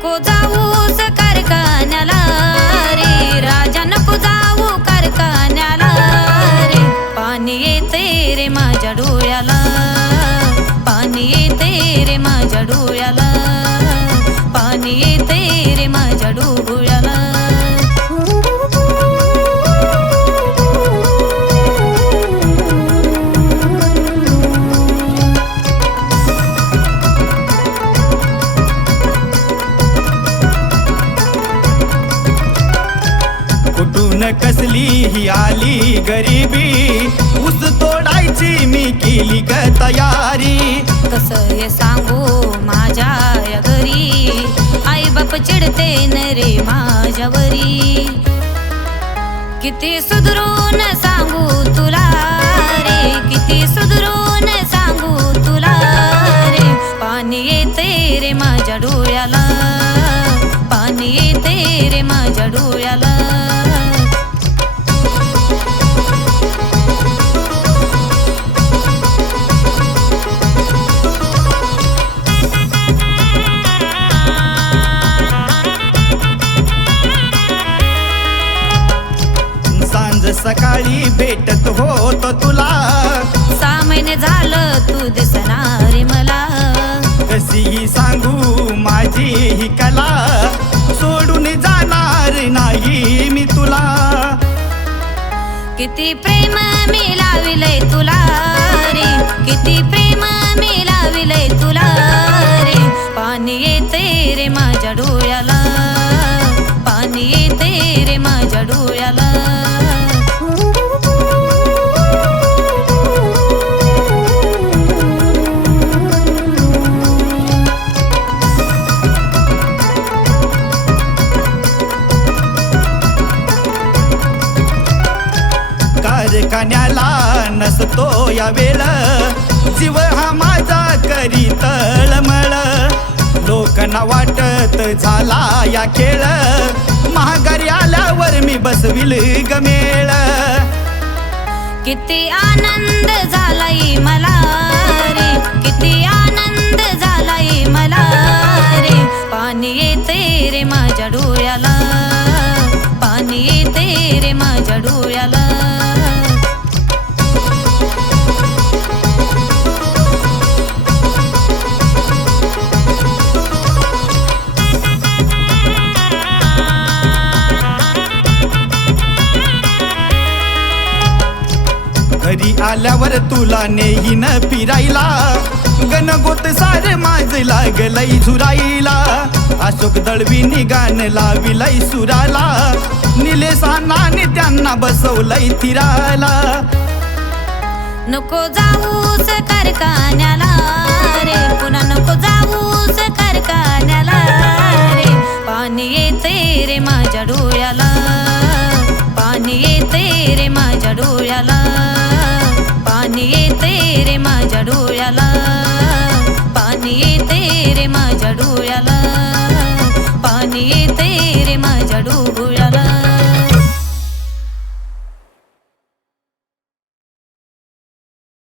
नको जाऊस कारखान्याला कसली ही आली गरिबी? ऊस तोडायची मी केली ग तयारी. कसं हे सांगू माझ्या या घरी? आई बाप चिडते न रे माझ्यावरी. किती सुधरून सांगू तुला रे? किती सुधरून सांगू तुला रे? पाणी येते रे माझ्या सकाळी भेटत होत तुला. सहा महिने झालं तू दिसणार मला. कशी सांगू माझी ही कला? सोडून जाणार नाही मी तुला. किती प्रेम मी लाविलय तुला रे. किती प्रेम मी कारखान्याला नसतो या वेळ. जीव हा माझा करी तळमळ लोकांना वाटत झाला या खेळ. महागारी आल्यावर मी बसविल गमेळ. किती आनंद झालाय मला. आल्यावर तुला नेईन फिरायला. गणगोत सारे माझ लागलय झुराईला अशोक दळवीनी गाण लाविलय सुराला. निलेसानाने त्यांना बसवलंय थिराला नको जाऊस कारखान्याला रे. पुन्हा नको जाऊस कारखान्याला रे. पाणी येते रे माझ्या डोळ्याला.